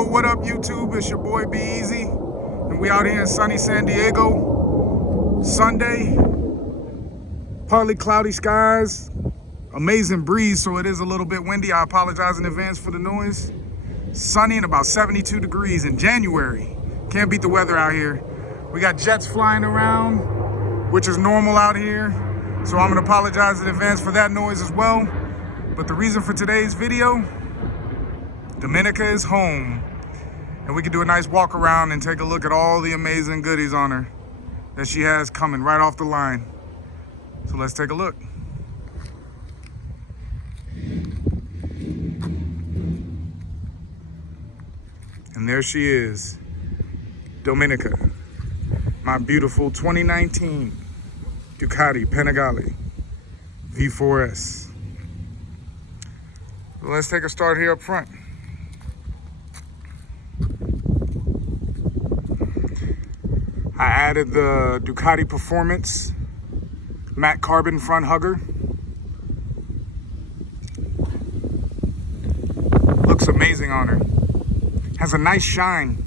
Yo, what up YouTube? It's your boy Eazy, and we out here in sunny San Diego. Sunday, partly cloudy skies, amazing breeze, so it is a little bit windy. I apologize in advance for the noise. Sunny and about 72 degrees in January. Can't beat the weather out here. We got jets flying around, which is normal out here, so I'm gonna apologize in advance for that noise as well. But the reason for today's video, Dominica is home, and we can do a nice walk around and take a look at all the amazing goodies on her that she has coming right off the line. So let's take a look. And there she is, Domenica, my beautiful 2019 Ducati Panigale V4s. Let's take a start here up front. I added the Ducati Performance matte carbon front hugger. Looks amazing on her. Has a nice shine,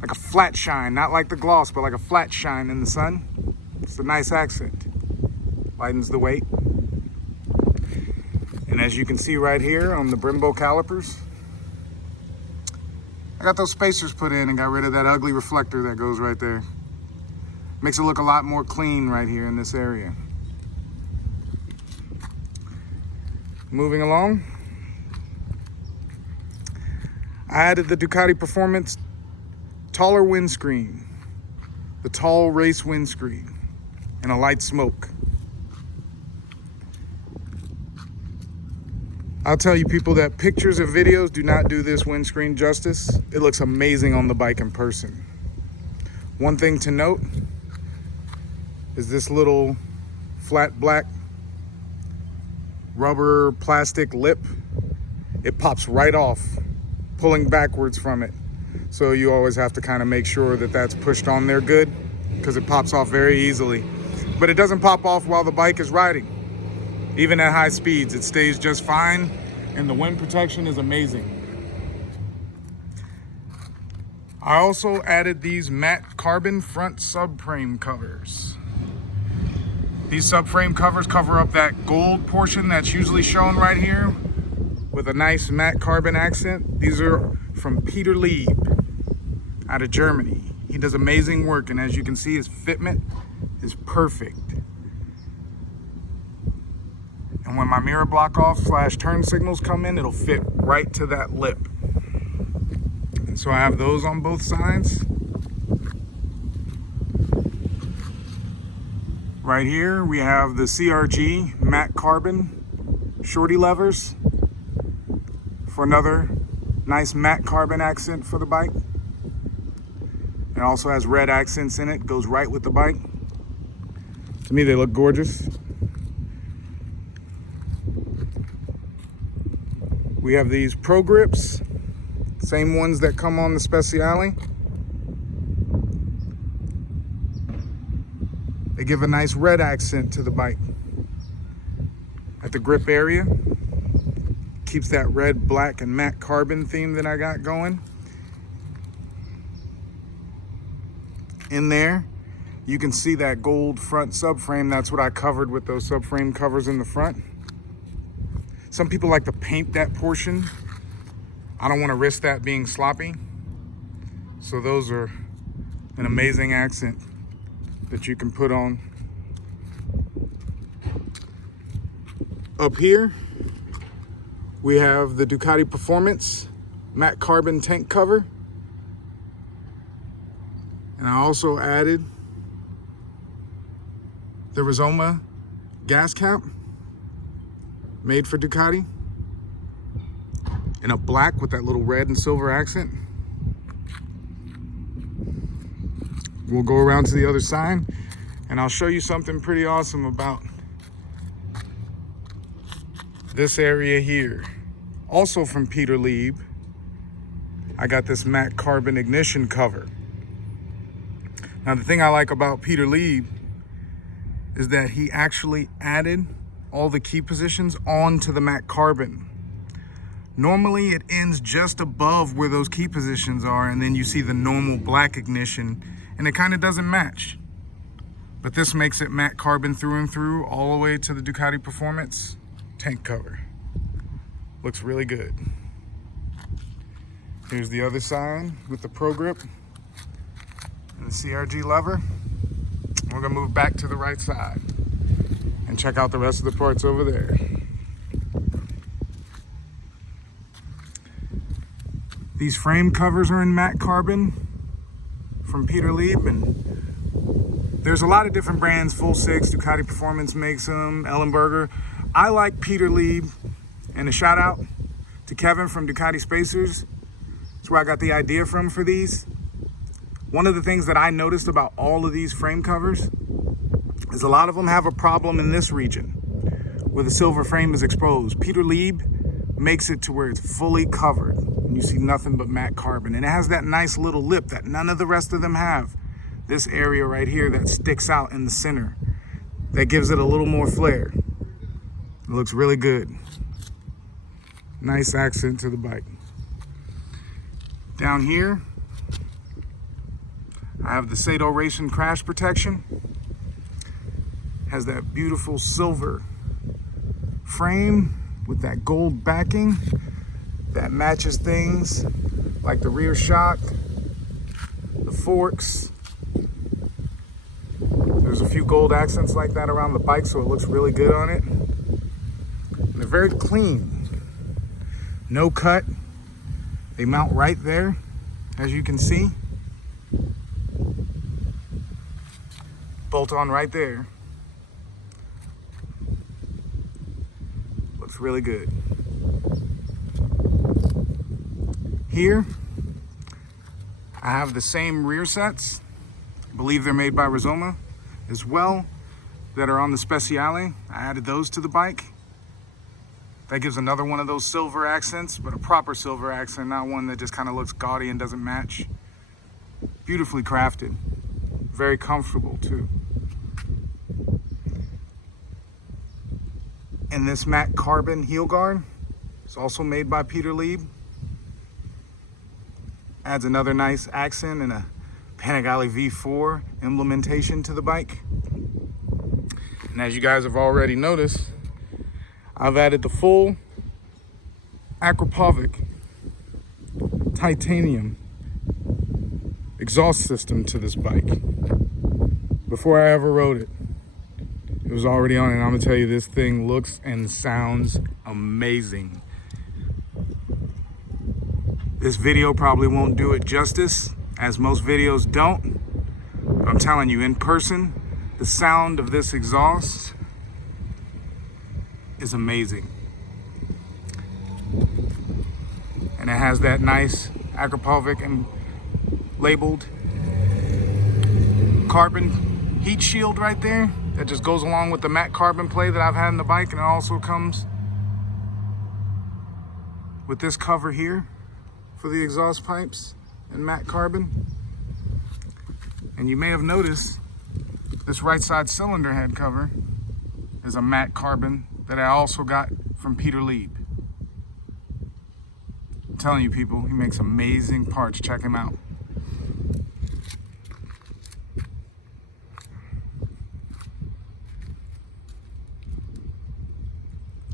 like a flat shine, not like the gloss, but like a flat shine in the sun. It's a nice accent. Lightens the weight. And as you can see right here on the Brembo calipers, I got those spacers put in and got rid of that ugly reflector that goes right there. Makes it look a lot more clean right here in this area. Moving along, I added the Ducati Performance taller windscreen, the tall race windscreen, and a light smoke. I'll tell you people that pictures and videos do not do this windscreen justice. It looks amazing on the bike in person. One thing to note is this little flat black rubber plastic lip. It pops right off, pulling backwards from it. So you always have to kind of make sure that that's pushed on there good, because it pops off very easily. But it doesn't pop off while the bike is riding. Even at high speeds, it stays just fine, and the wind protection is amazing. I also added these matte carbon front subframe covers. These subframe covers cover up that gold portion that's usually shown right here with a nice matte carbon accent. These are from Peter Lieb out of Germany. He does amazing work, and as you can see, his fitment is perfect. And when my mirror block off / turn signals come in, it'll fit right to that lip. And so I have those on both sides. Right here, we have the CRG matte carbon shorty levers for another nice matte carbon accent for the bike. It also has red accents in it, goes right with the bike. To me, they look gorgeous. We have these Pro Grips, same ones that come on the Speciale. They give a nice red accent to the bike at the grip area. Keeps that red, black, and matte carbon theme that I got going. In there, you can see that gold front subframe. That's what I covered with those subframe covers in the front. Some people like to paint that portion. I don't want to risk that being sloppy. So those are an amazing accent that you can put on. Up here, we have the Ducati Performance matte carbon tank cover. And I also added the Rizoma gas cap, made for Ducati, in a black with that little red and silver accent. We'll go around to the other side, and I'll show you something pretty awesome about this area here. Also from Peter Lieb, I got this matte carbon ignition cover. Now, the thing I like about Peter Lieb is that he actually added all the key positions onto the matte carbon. Normally it ends just above where those key positions are, and then you see the normal black ignition, and it kind of doesn't match. But this makes it matte carbon through and through, all the way to the Ducati Performance tank cover. Looks really good. Here's the other side with the Pro Grip and the CRG lever. We're gonna move back to the right side and check out the rest of the parts over there. These frame covers are in matte carbon from Peter Lieb, and there's a lot of different brands. Full Six, Ducati Performance makes them, Ellenberger. I like Peter Lieb, and a shout out to Kevin from Ducati Spacers. That's where I got the idea from for these. One of the things that I noticed about all of these frame covers is a lot of them have a problem in this region where the silver frame is exposed. Peter Lieb makes it to where it's fully covered and you see nothing but matte carbon, and it has that nice little lip that none of the rest of them have. This area right here that sticks out in the center, that gives it a little more flair. It looks really good. Nice accent to the bike. Down here I have the Sato Racing crash protection. Has that beautiful silver frame with that gold backing that matches things like the rear shock, the forks. There's a few gold accents like that around the bike, so it looks really good on it. And they're very clean. No cut. They mount right there, as you can see. Bolt on right there. Looks really good. Here, I have the same rear sets. I believe they're made by Rizoma as well, that are on the Speciale. I added those to the bike. That gives another one of those silver accents, but a proper silver accent, not one that just kind of looks gaudy and doesn't match. Beautifully crafted. Very comfortable too. And this matte carbon heel guard is also made by Peter Lieb. Adds another nice accent and a Panigale V4 implementation to the bike. And as you guys have already noticed, I've added the full Akrapovic titanium exhaust system to this bike. Before I ever rode it, it was already on, and I'm gonna tell you, this thing looks and sounds amazing. This video probably won't do it justice, as most videos don't, but I'm telling you, in person, the sound of this exhaust is amazing. And it has that nice Akrapovic and labeled carbon heat shield right there that just goes along with the matte carbon play that I've had in the bike, and it also comes with this cover here for the exhaust pipes and matte carbon. And you may have noticed this right side cylinder head cover is a matte carbon that I also got from Peter Lieb. I'm telling you people, he makes amazing parts. Check him out.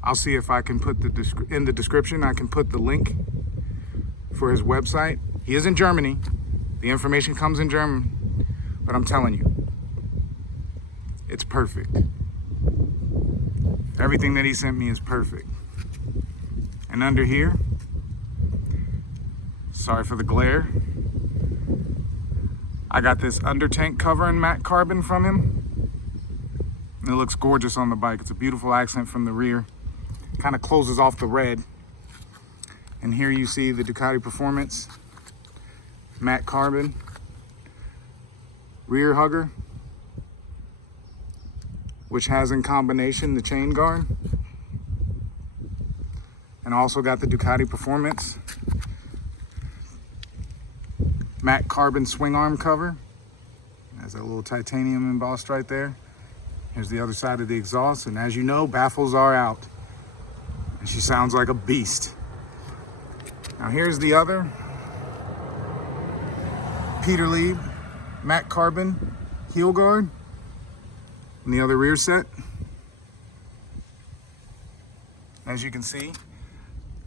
I'll see if I can put in the description, I can put the link for his website. He is in Germany. The information comes in German, but I'm telling you, it's perfect. Everything that he sent me is perfect. And under here, sorry for the glare, I got this under tank cover in matte carbon from him. And it looks gorgeous on the bike. It's a beautiful accent from the rear. Kind of closes off the red. And here you see the Ducati Performance matte carbon rear hugger, which has in combination the chain guard, and also got the Ducati Performance matte carbon swing arm cover. There's a little titanium embossed right there. Here's the other side of the exhaust, and as you know, baffles are out. And she sounds like a beast. Now here's the other Peter Lieb matte carbon heel guard and the other rear set. As you can see,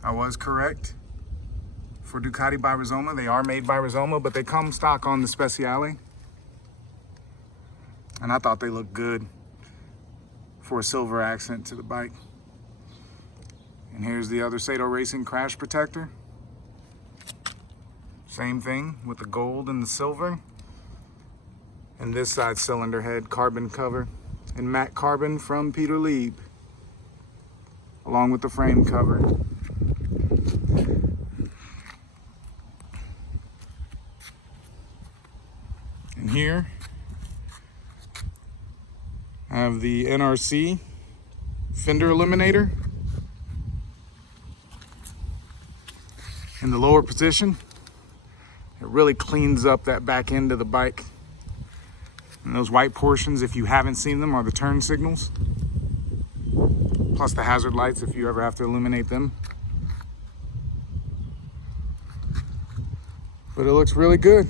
I was correct for Ducati by Rizoma. They are made by Rizoma, but they come stock on the Speciale. And I thought they looked good for a silver accent to the bike. And here's the other Sato Racing crash protector. Same thing with the gold and the silver. And this side cylinder head carbon cover and matte carbon from Peter Lieb, along with the frame cover. And here I have the NRC fender eliminator in the lower position. It really cleans up that back end of the bike. And those white portions, if you haven't seen them, are the turn signals, plus the hazard lights if you ever have to illuminate them. But it looks really good.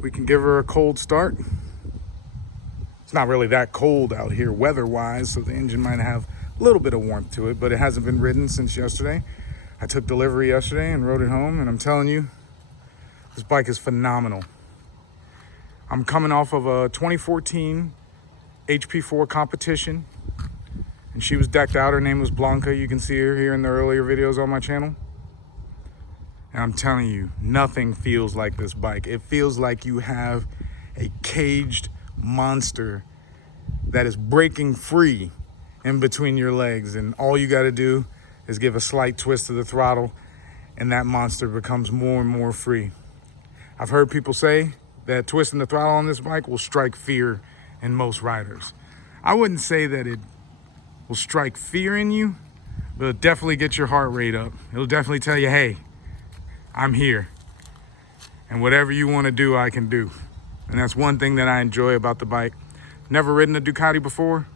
We can give her a cold start. It's not really that cold out here weather-wise, so the engine might have a little bit of warmth to it, but it hasn't been ridden since yesterday. I took delivery yesterday and rode it home, and I'm telling you, this bike is phenomenal. I'm coming off of a 2014 HP4 competition, and she was decked out. Her name was Blanca. You can see her here in the earlier videos on my channel. And I'm telling you, nothing feels like this bike. It feels like you have a caged monster that is breaking free in between your legs, and all you got to do is give a slight twist to the throttle and that monster becomes more and more free. I've heard people say that twisting the throttle on this bike will strike fear in most riders. I wouldn't say that it will strike fear in you, but it'll definitely get your heart rate up. It'll definitely tell you, hey, I'm here, and whatever you want to do, I can do. And that's one thing that I enjoy about the bike. Never ridden a Ducati before.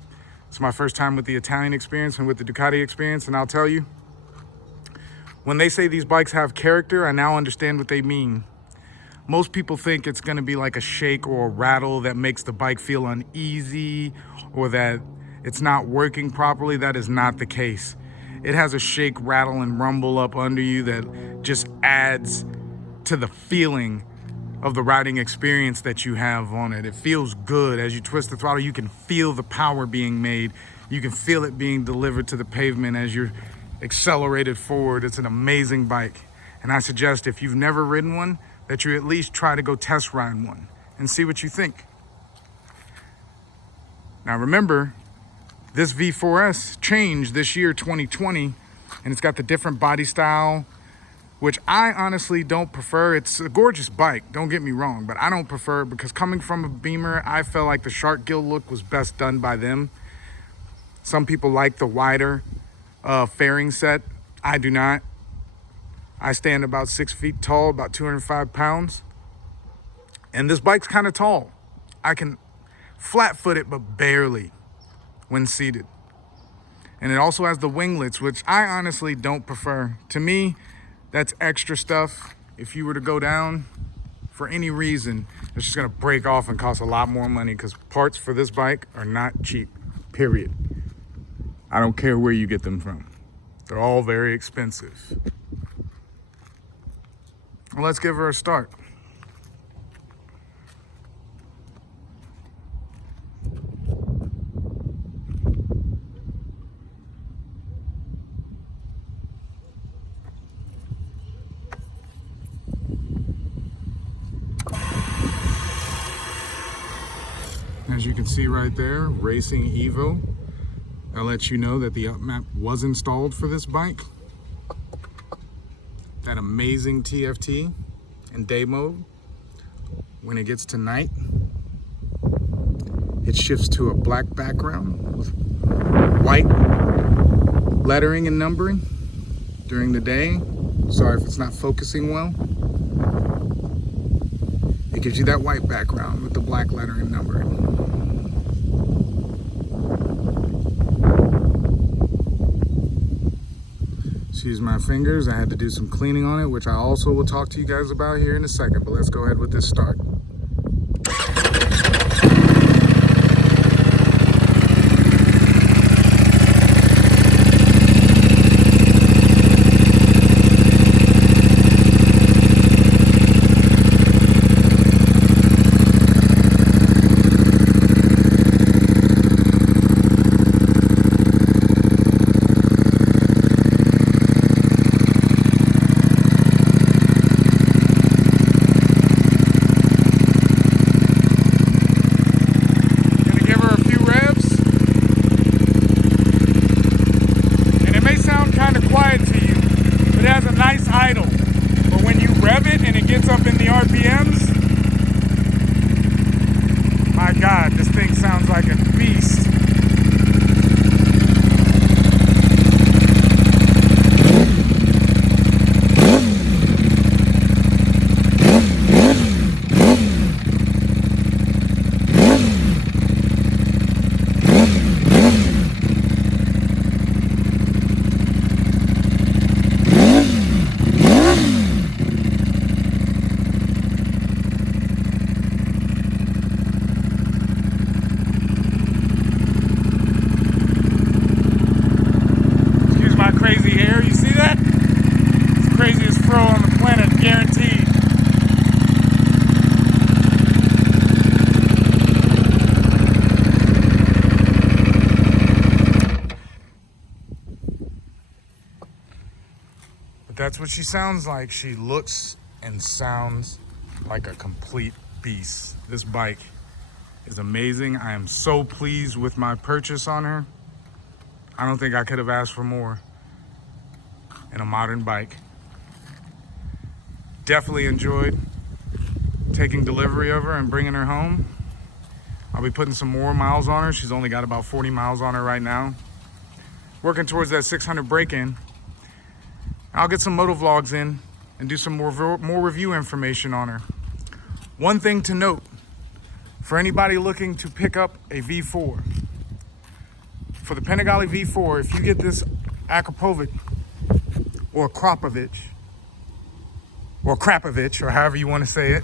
It's my first time with the Italian experience and with the Ducati experience, and I'll tell you, when they say these bikes have character, I now understand what they mean. Most people think it's gonna be like a shake or a rattle that makes the bike feel uneasy or that it's not working properly. That is not the case. It has a shake, rattle, and rumble up under you that just adds to the feeling of the riding experience that you have on it. It feels good. As you twist the throttle, you can feel the power being made. You can feel it being delivered to the pavement as you're accelerated forward. It's an amazing bike. And I suggest if you've never ridden one, that you at least try to go test ride one and see what you think. Now remember, this V4s changed this year, 2020, and it's got the different body style, which I honestly don't prefer. It's a gorgeous bike, don't get me wrong, but I don't prefer it because coming from a Beamer, I felt like the shark gill look was best done by them. Some people like the wider fairing set. I do not. I stand about 6 feet tall, about 205 pounds. And this bike's kind of tall. I can flat foot it, but barely when seated. And it also has the winglets, which I honestly don't prefer. To me, that's extra stuff. If you were to go down for any reason, it's just gonna break off and cost a lot more money because parts for this bike are not cheap, period. I don't care where you get them from. They're all very expensive. Well, let's give her a start. As you can see right there, Racing Evo. That lets you know that the up map was installed for this bike. That amazing TFT in day mode. When it gets to night, it shifts to a black background with white lettering and numbering during the day. Sorry if it's not focusing well. It gives you that white background with the black lettering and numbering. Excuse my fingers, I had to do some cleaning on it, which I also will talk to you guys about here in a second, but let's go ahead with this start. Up in the RPMs, my God, this thing sounds like a beast. That's what she sounds like. She looks and sounds like a complete beast. This bike is amazing. I am so pleased with my purchase on her. I don't think I could have asked for more in a modern bike. Definitely enjoyed taking delivery of her and bringing her home. I'll be putting some more miles on her. She's only got about 40 miles on her right now. Working towards that 600 break-in. I'll get some moto vlogs in and do some more review information on her. One thing to note, for anybody looking to pick up a V4, for the Panigale V4, if you get this Akrapovic or Akrapovic, or however you want to say it,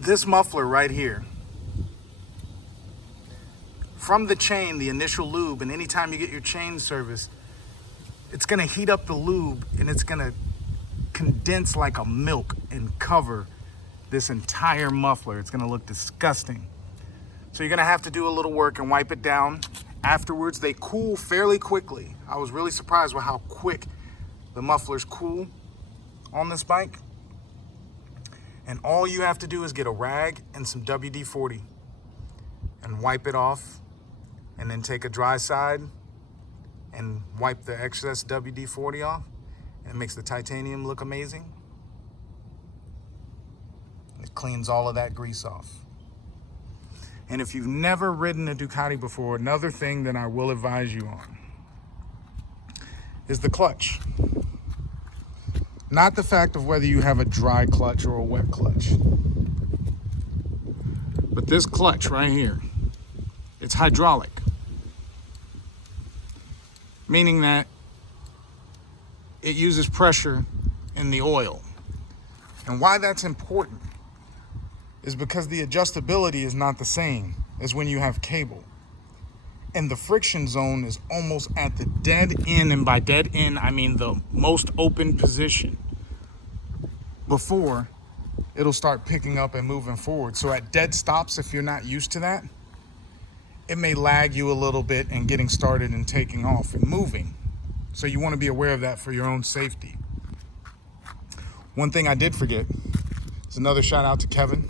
this muffler right here, from the chain, the initial lube, and anytime you get your chain service, it's gonna heat up the lube and it's gonna condense like a milk and cover this entire muffler. It's gonna look disgusting. So you're gonna have to do a little work and wipe it down. Afterwards, they cool fairly quickly. I was really surprised with how quick the mufflers cool on this bike. And all you have to do is get a rag and some WD-40 and wipe it off. And then take a dry side and wipe the excess WD-40 off. And it makes the titanium look amazing. It cleans all of that grease off. And if you've never ridden a Ducati before, another thing that I will advise you on is the clutch. Not the fact of whether you have a dry clutch or a wet clutch. But this clutch right here, it's hydraulic. Meaning that it uses pressure in the oil. And why that's important is because the adjustability is not the same as when you have cable. And the friction zone is almost at the dead end, and by dead end, I mean the most open position before it'll start picking up and moving forward. So at dead stops, if you're not used to that, it may lag you a little bit in getting started and taking off and moving. So you want to be aware of that for your own safety. One thing I did forget is another shout out to Kevin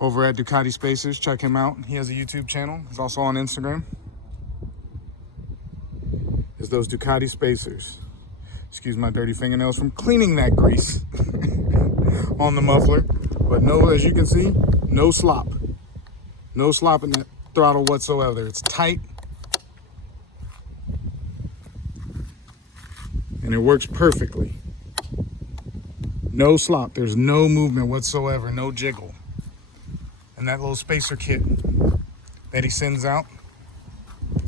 over at Ducati Spacers. Check him out. He has a YouTube channel. He's also on Instagram. It's those Ducati Spacers. Excuse my dirty fingernails from cleaning that grease on the muffler. But no, as you can see, no slop. No slop in that throttle whatsoever. It's tight. And it works perfectly. No slop. There's no movement whatsoever. No jiggle. And that little spacer kit that he sends out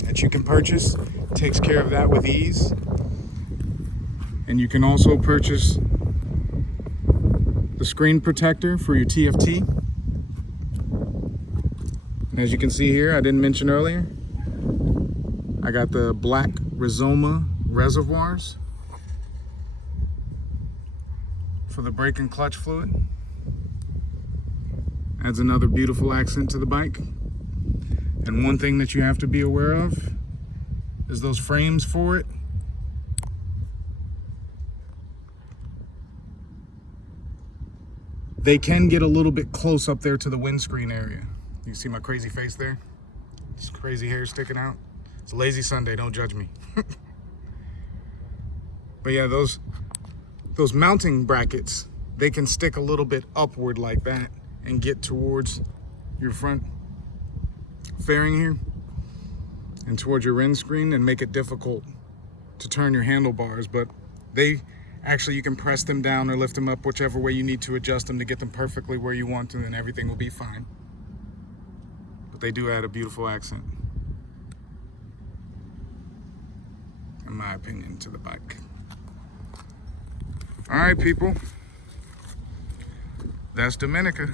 that you can purchase. Takes care of that with ease. And you can also purchase the screen protector for your TFT. And as you can see here, I didn't mention earlier, I got the black Rizoma reservoirs for the brake and clutch fluid. Adds another beautiful accent to the bike. And one thing that you have to be aware of is those frames for it. They can get a little bit close up there to the windscreen area. You see my crazy face there? It's crazy hair sticking out. It's a lazy Sunday, don't judge me. But yeah, those mounting brackets, they can stick a little bit upward like that and get towards your front fairing here and towards your windscreen and make it difficult to turn your handlebars. But they actually, you can press them down or lift them up, whichever way you need to adjust them to get them perfectly where you want to, and everything will be fine. But they do add a beautiful accent, in my opinion, to the bike. All right, people, that's Dominica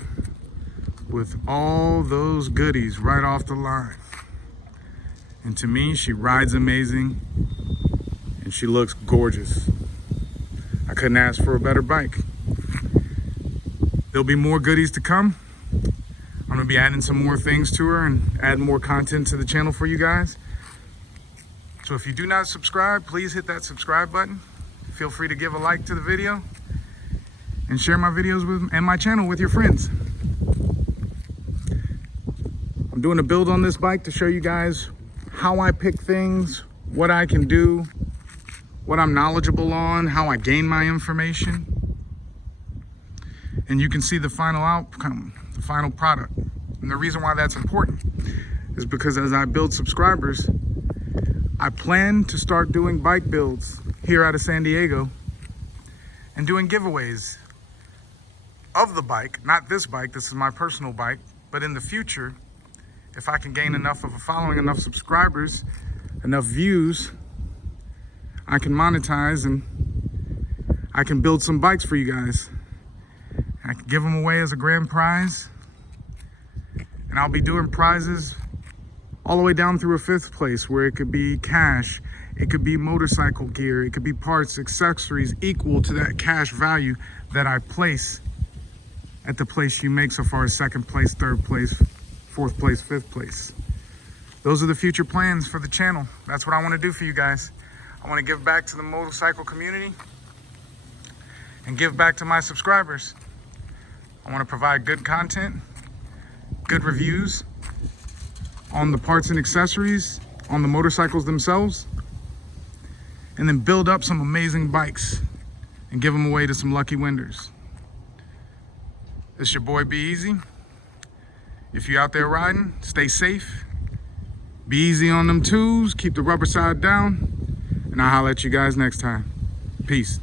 with all those goodies right off the line. And to me, she rides amazing and she looks gorgeous. I couldn't ask for a better bike. There'll be more goodies to come. I'm gonna be adding some more things to her and add more content to the channel for you guys. So if you do not subscribe, please hit that subscribe button. Feel free to give a like to the video and share my videos and my channel with your friends. I'm doing a build on this bike to show you guys how I pick things, what I can do, what I'm knowledgeable on, how I gain my information. And you can see the final outcome, the final product. And the reason why that's important is because as I build subscribers, I plan to start doing bike builds here out of San Diego and doing giveaways of the bike, not this bike, this is my personal bike, but in the future, if I can gain enough of a following, enough subscribers, enough views, I can monetize and I can build some bikes for you guys. I can give them away as a grand prize. And I'll be doing prizes all the way down through a 5th place, where it could be cash, it could be motorcycle gear, it could be parts, accessories equal to that cash value that I place at the place you make, so far as 2nd place, 3rd place, 4th place, 5th place. Those are the future plans for the channel. That's what I want to do for you guys. I want to give back to the motorcycle community and give back to my subscribers. I want to provide good content, good reviews on the parts and accessories, on the motorcycles themselves, and then build up some amazing bikes and give them away to some lucky winners. It's your boy, Be Easy. If you're out there riding, stay safe. Be easy on them twos, keep the rubber side down, and I'll holler at you guys next time. Peace.